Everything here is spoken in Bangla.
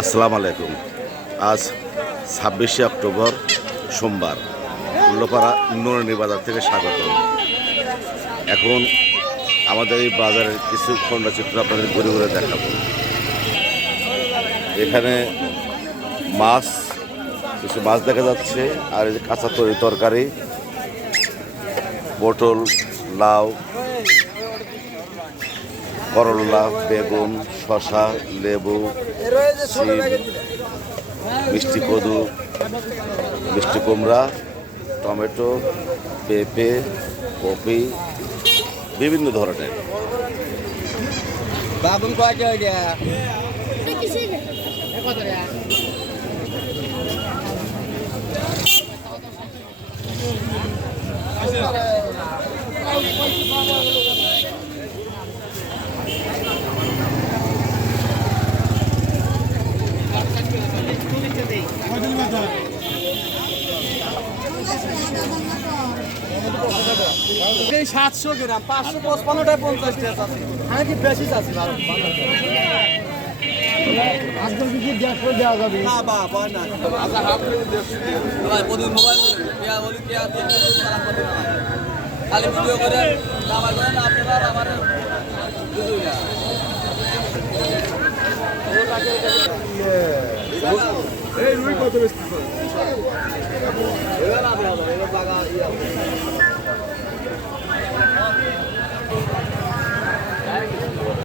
আসসালামু আলাইকুম। আজ 26শে অক্টোবর সোমবার, উল্লাপাড়া নুরানি বাজার থেকে স্বাগত। এখন আমাদের এই বাজারের কিছু খণ্ডচিত্র আপনাদের ঘুরে ঘুরে দেখাবো। এখানে কিছু মাছ দেখা যাচ্ছে, আর এই যে কাঁচা তরকারি, পটল, লাউ, করলা, বেগুন, শসা, লেবু, সিম, মিষ্টি কদু, মিষ্টি কুমড়া, টমেটো, পেঁপে, কপি, বিভিন্ন ধরনের। বাবুন কয়টা হয়ে গেছে? এই 700 গ্রাম 555টায় 50 টাকা আছে। আমি কি বেশি চাচ্ছি না আজকাল কি গ্যাস করে দেওয়া যাবে না বাবা না। আচ্ছা হাফ প্লেট দেখছি ভাই প্রতিদিন মোবাইল পেয়া বলি পেয়া দিয়ে সালাম করতে না খালি ভিডিও করে নামাজ করেন আপনারা আমার বুঝুই না এই রুই কত বেশি এবার আপনি এবার টাকা